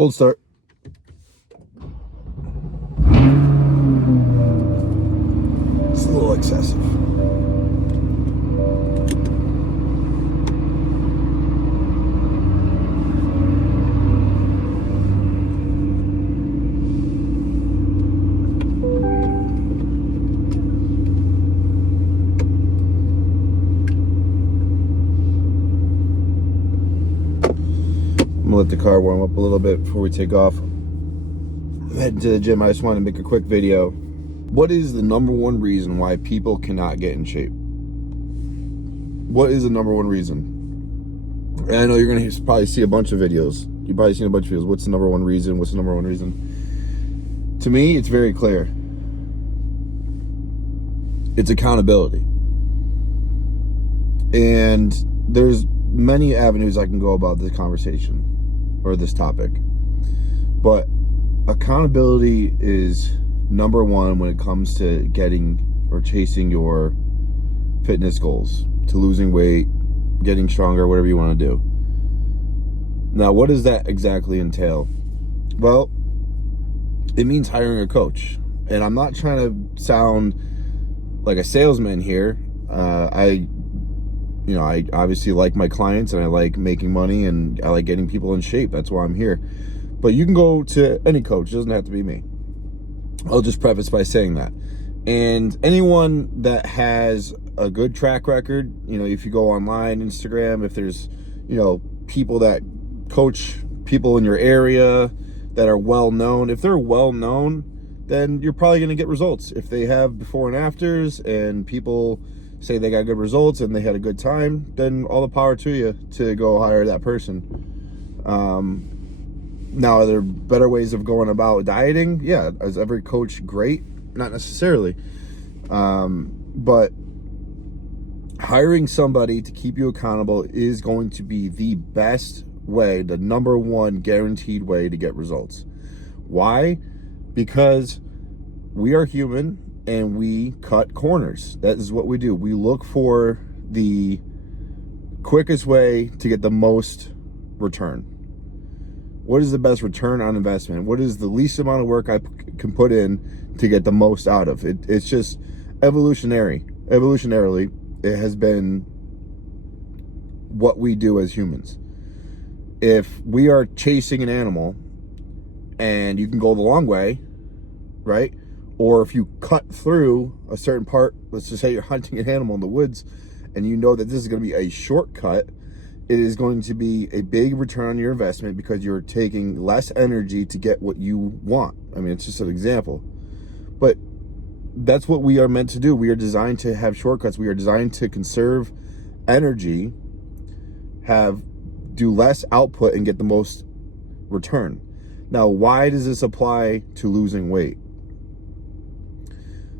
Cold start. It's a little excessive. I'm gonna let the car warm up a little bit before we take off. I'm heading to the gym. I just want to make a quick video. What is the number one reason why people cannot get in shape? What is the number one reason? And I know you're gonna probably see a bunch of videos. You've probably seen a bunch of videos. What's the number one reason? What's the number one reason? To me, it's very clear. It's accountability. And there's many avenues I can go about this conversation or this topic, but accountability is number one when it comes to getting or chasing your fitness goals, to losing weight, getting stronger, whatever you want to do. Now, what does that exactly entail? Well, it means hiring a coach. And I'm not trying to sound like a salesman here. I obviously like my clients and I like making money and I like getting people in shape. That's why I'm here. But you can go to any coach. It doesn't have to be me. I'll just preface by saying that. And anyone that has a good track record, if you go online, Instagram, if there's, people that coach people in your area that are well known, if they're well known, then you're probably going to get results. If they have before and afters and people say they got good results and they had a good time, then all the power to you to go hire that person. Now, are there better ways of going about dieting? Yeah. Is every coach great? Not necessarily. But hiring somebody to keep you accountable is going to be the best way, the number one guaranteed way to get results. Why? Because we are human and we cut corners. That is what we do. We look for the quickest way to get the most return. What is the best return on investment? What is the least amount of work I can put in to get the most out of it? It's just evolutionarily, it has been what we do as humans. If we are chasing an animal and you can go the long way, right? Or if you cut through a certain part, let's just say you're hunting an animal in the woods and you know that this is going to be a shortcut, it is going to be a big return on your investment because you're taking less energy to get what you want. I mean, it's just an example. But that's what we are meant to do. We are designed to have shortcuts. We are designed to conserve energy, do less output and get the most return. Now, why does this apply to losing weight?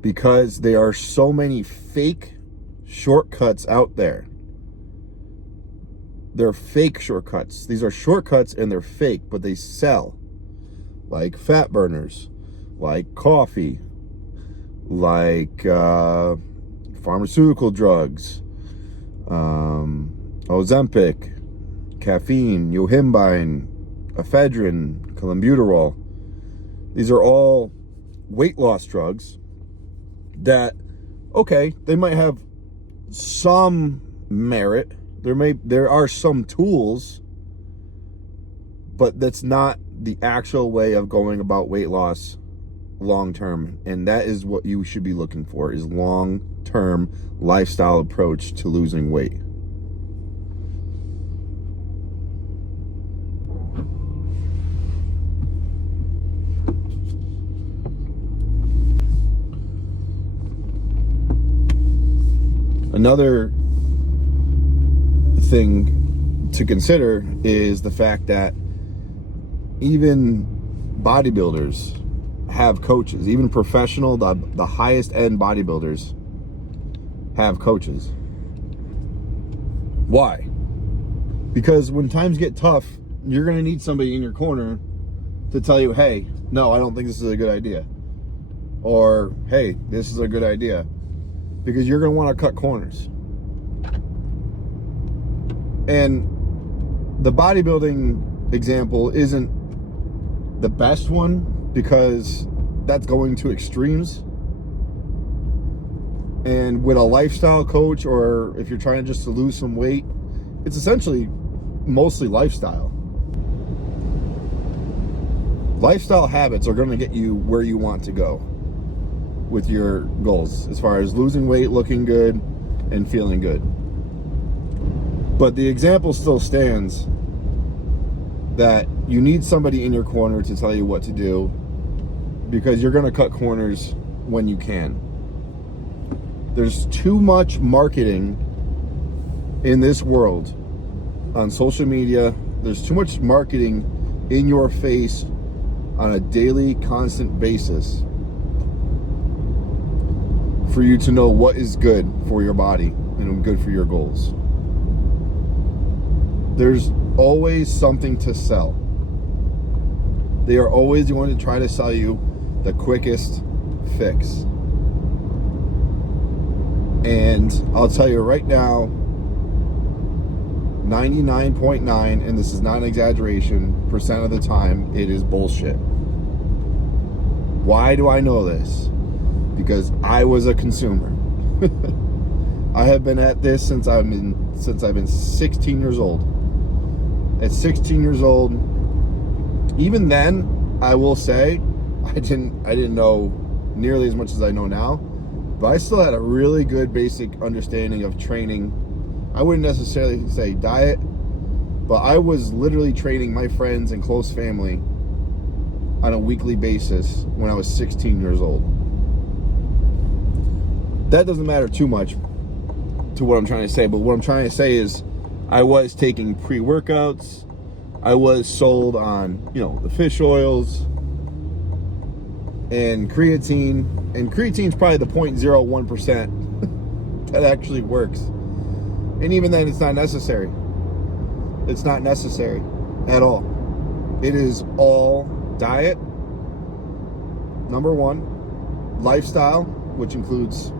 Because there are so many fake shortcuts out there. They're fake shortcuts. These are shortcuts and they're fake, but they sell. Like fat burners, like coffee, like pharmaceutical drugs, Ozempic, caffeine, yohimbine, ephedrine, clenbuterol. These are all weight loss drugs that, okay, they might have some merit. There are some tools, but that's not the actual way of going about weight loss long term. And that is what you should be looking for, is long-term lifestyle approach to losing weight. Another thing to consider is the fact that even bodybuilders have coaches. Even professional, the highest end bodybuilders have coaches. Why? Because when times get tough, you're going to need somebody in your corner to tell you, hey, no, I don't think this is a good idea. Or, hey, this is a good idea. Because you're going to want to cut corners. And the bodybuilding example isn't the best one because that's going to extremes. And with a lifestyle coach, or if you're trying just to lose some weight, it's essentially mostly lifestyle. Lifestyle habits are going to get you where you want to go with your goals, as far as losing weight, looking good, and feeling good. But the example still stands that you need somebody in your corner to tell you what to do, because you're going to cut corners when you can. There's too much marketing in this world on social media. There's too much marketing in your face on a daily, constant basis for you to know what is good for your body and good for your goals. There's always something to sell. They are always going to try to sell you the quickest fix. And I'll tell you right now, 99.9, and this is not an exaggeration, % of the time, it is bullshit. Why do I know this? Because I was a consumer. I have been at this since I've been 16 years old. At 16 years old, even then, I will say, I didn't know nearly as much as I know now, but I still had a really good basic understanding of training. I wouldn't necessarily say diet, but I was literally training my friends and close family on a weekly basis when I was 16 years old. That doesn't matter too much to what I'm trying to say, but what I'm trying to say is I was taking pre-workouts. I was sold on, the fish oils and creatine. And creatine's probably the 0.01% that actually works. And even then, it's not necessary. It's not necessary at all. It is all diet, number one, lifestyle, which includes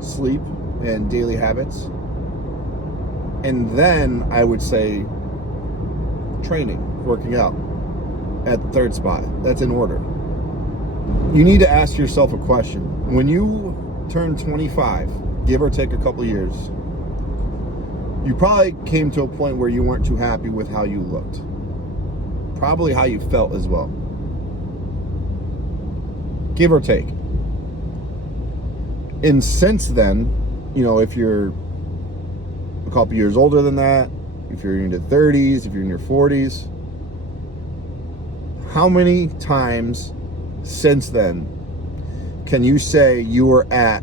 sleep and daily habits, and then I would say training, working out at the third spot. That's in order. You need to ask yourself a question. When you turn 25, give or take a couple of years, you probably came to a point where you weren't too happy with how you looked. Probably how you felt as well. Give or take. And since then, if you're a couple years older than that, if you're in your 30s, if you're in your 40s, how many times since then can you say you were at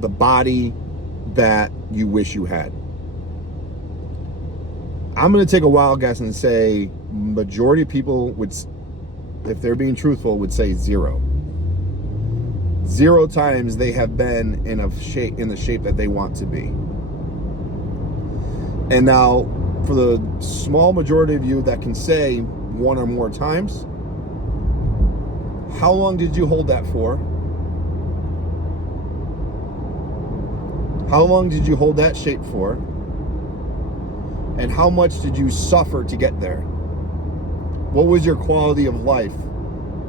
the body that you wish you had? I'm going to take a wild guess and say majority of people would, if they're being truthful, would say zero. 0 times they have been in the shape that they want to be. And now, for the small majority of you that can say 1 or more times, how long did you hold that for? How long did you hold that shape for? And how much did you suffer to get there? What was your quality of life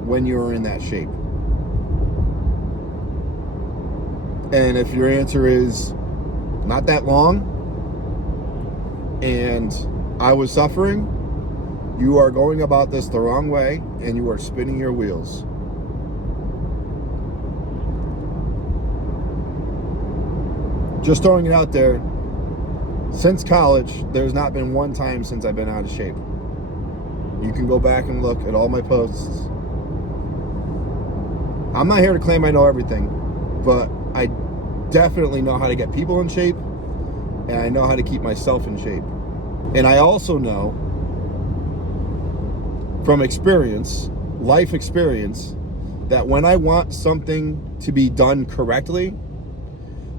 when you were in that shape? And if your answer is not that long, and I was suffering, you are going about this the wrong way, and you are spinning your wheels. Just throwing it out there, since college, there's not been one time since I've been out of shape. You can go back and look at all my posts. I'm not here to claim I know everything, but I definitely know how to get people in shape, and I know how to keep myself in shape. And I also know from experience, life experience, that when I want something to be done correctly,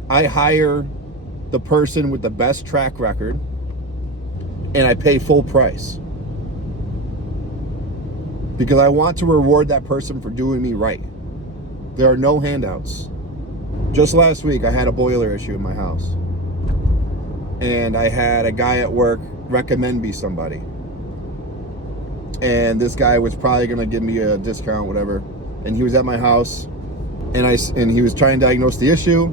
I hire the person with the best track record, and I pay full price. Because I want to reward that person for doing me right. There are no handouts. Just last week, I had a boiler issue in my house. And I had a guy at work recommend me somebody. and this guy was probably gonna give me a discount, whatever. And he was at my house, and he was trying to diagnose the issue.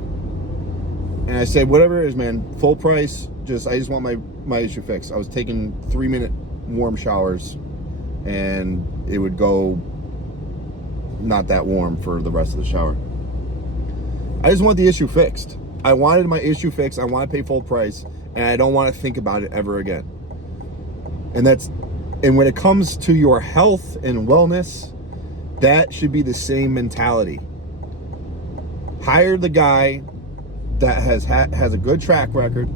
And I said, whatever it is, man, full price. I just want my issue fixed. I was taking 3-minute warm showers, and it would go not that warm for the rest of the shower. I just want the issue fixed. I wanted my issue fixed. I want to pay full price, and I don't want to think about it ever again. And when it comes to your health and wellness, that should be the same mentality. Hire the guy that has a good track record.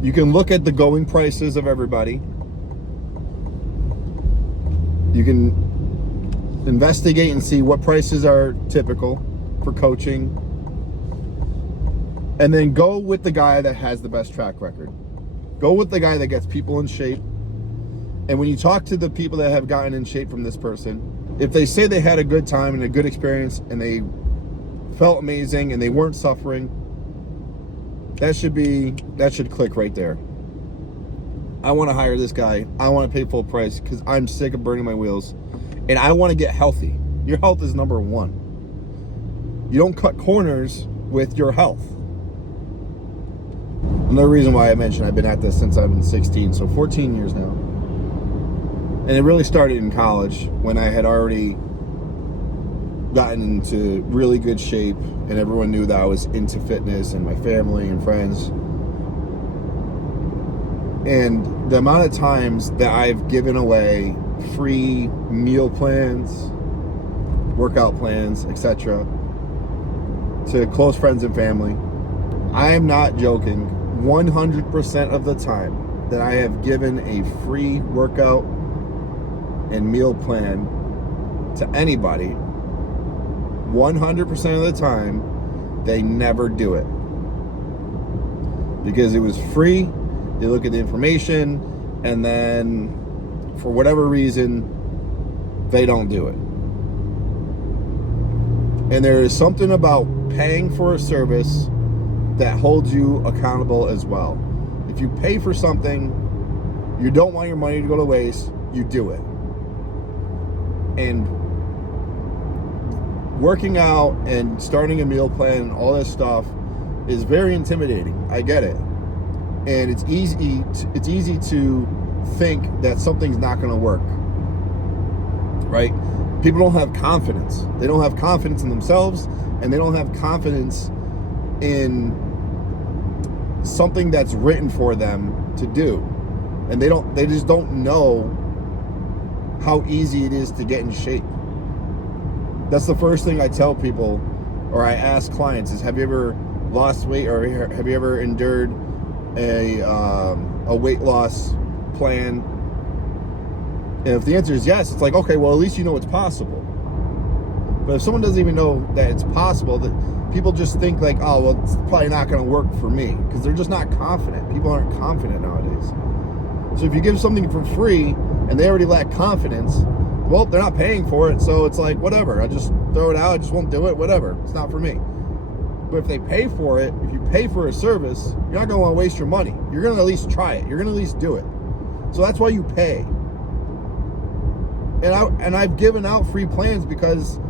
You can look at the going prices of everybody. You can investigate and see what prices are typical for coaching. And then go with the guy that has the best track record. Go with the guy that gets people in shape. And when you talk to the people that have gotten in shape from this person, if they say they had a good time and a good experience and they felt amazing and they weren't suffering, that should click right there. I want to hire this guy. I want to pay full price because I'm sick of burning my wheels, and I want to get healthy. Your health is number one. You don't cut corners with your health. Another reason why I mentioned I've been at this since I've been 16, so 14 years now. And it really started in college when I had already gotten into really good shape, and everyone knew that I was into fitness, and my family and friends. And the amount of times that I've given away free meal plans, workout plans, etc. to close friends and family, I am not joking, 100% of the time that I have given a free workout and meal plan to anybody, 100% of the time, they never do it. Because it was free, they look at the information, and then, for whatever reason, they don't do it. And there is something about paying for a service that holds you accountable as well. If you pay for something, you don't want your money to go to waste, you do it. And working out and starting a meal plan and all this stuff is very intimidating. I get it. And it's easy to think that something's not going to work. Right? People don't have confidence. They don't have confidence in themselves, and they don't have confidence in something that's written for them to do. And they just don't know how easy it is to get in shape. That's the first thing I tell people, or I ask clients, is have you ever lost weight, or have you ever endured a weight loss plan? And if the answer is yes, it's like, okay, well, at least you know it's possible. But if someone doesn't even know that it's possible, that people just think like, oh, well, it's probably not going to work for me, because they're just not confident. People aren't confident nowadays. So if you give something for free and they already lack confidence, well, they're not paying for it, so it's like, whatever. I just throw it out. I just won't do it. Whatever. It's not for me. But if they pay for it, if you pay for a service, you're not going to want to waste your money. You're going to at least try it. You're going to at least do it. So that's why you pay. And I've given out free plans because,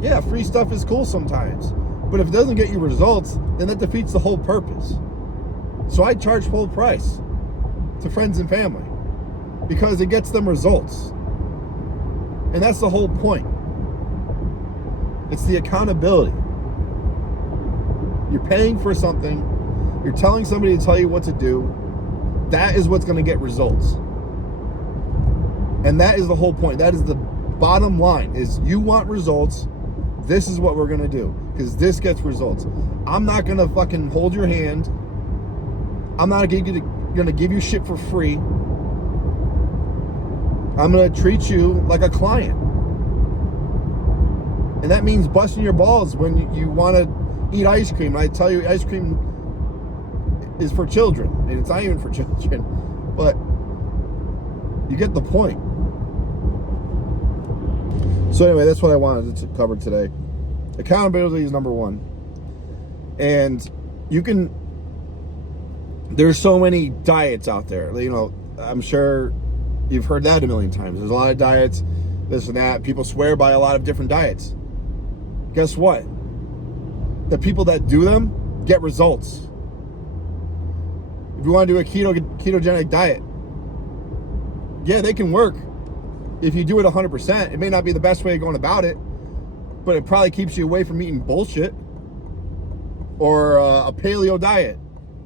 yeah, free stuff is cool sometimes. But if it doesn't get you results, then that defeats the whole purpose. So I charge full price to friends and family because it gets them results. And that's the whole point. It's the accountability. You're paying for something. You're telling somebody to tell you what to do. That is what's going to get results. And that is the whole point. That is the bottom line, is you want results. This is what we're going to do, because this gets results. I'm not going to fucking hold your hand. I'm not going to give you shit for free. I'm going to treat you like a client. And that means busting your balls when you want to eat ice cream. And I tell you, ice cream is for children. And it's not even for children. But you get the point. So anyway, that's what I wanted to cover today. Accountability is number one. And there's so many diets out there. You know, I'm sure You've heard that a million times. There's a lot of diets, this and that. People swear by a lot of different diets. Guess what? The people that do them get results. If you want to do a ketogenic diet, yeah, they can work. If you do it 100%, it may not be the best way of going about it, but it probably keeps you away from eating bullshit. Or a paleo diet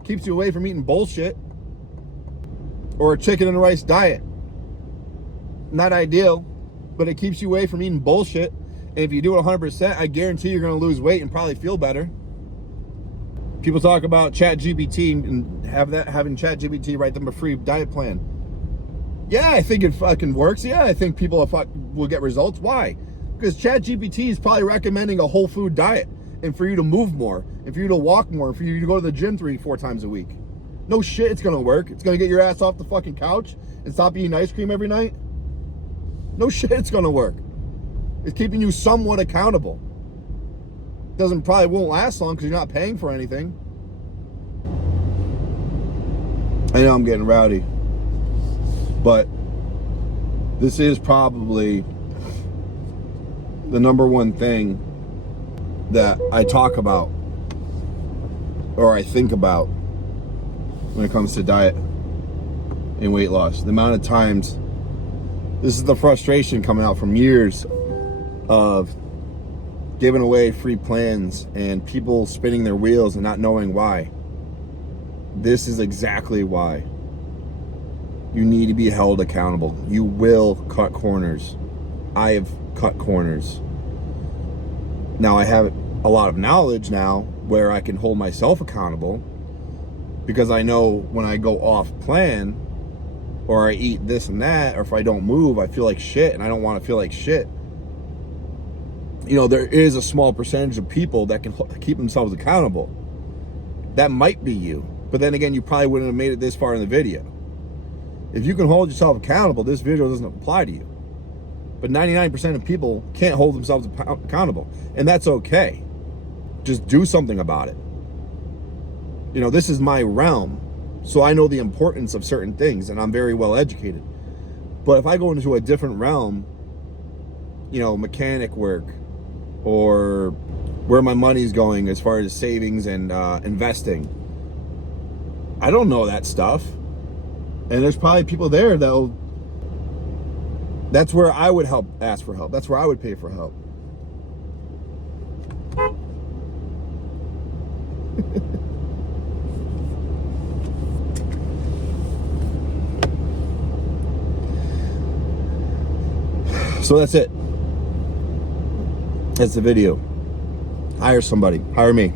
keeps you away from eating bullshit. Or a chicken and rice diet. Not ideal, but it keeps you away from eating bullshit. And if you do it 100%, I guarantee you're going to lose weight and probably feel better. People talk about ChatGPT and having ChatGPT write them a free diet plan. Yeah, I think it fucking works. Yeah, I think people will get results. Why? Because ChatGPT is probably recommending a whole food diet, and for you to move more, and for you to walk more, and for you to go to the gym 3-4 times a week. No shit, it's gonna work. It's gonna get your ass off the fucking couch and stop eating ice cream every night. No shit, it's gonna work. It's keeping you somewhat accountable. Probably won't last long because you're not paying for anything. I know I'm getting rowdy, but this is probably the number one thing that I talk about or I think about when it comes to diet and weight loss. The amount of times, this is the frustration coming out from years of giving away free plans and people spinning their wheels and not knowing why. This is exactly why. You need to be held accountable. You will cut corners. I have cut corners. Now I have a lot of knowledge now where I can hold myself accountable, because I know when I go off plan or I eat this and that, or if I don't move, I feel like shit, and I don't want to feel like shit. You know, there is a small percentage of people that can keep themselves accountable. That might be you. But then again, you probably wouldn't have made it this far in the video. If you can hold yourself accountable, this video doesn't apply to you. But 99% of people can't hold themselves accountable. And that's okay. Just do something about it. You know, this is my realm. So I know the importance of certain things, and I'm very well educated. But if I go into a different realm, you know, mechanic work, or where my money's going as far as savings and investing, I don't know that stuff. And there's probably people there that's where I would ask for help. That's where I would pay for help. So that's it. That's the video. Hire somebody. Hire me.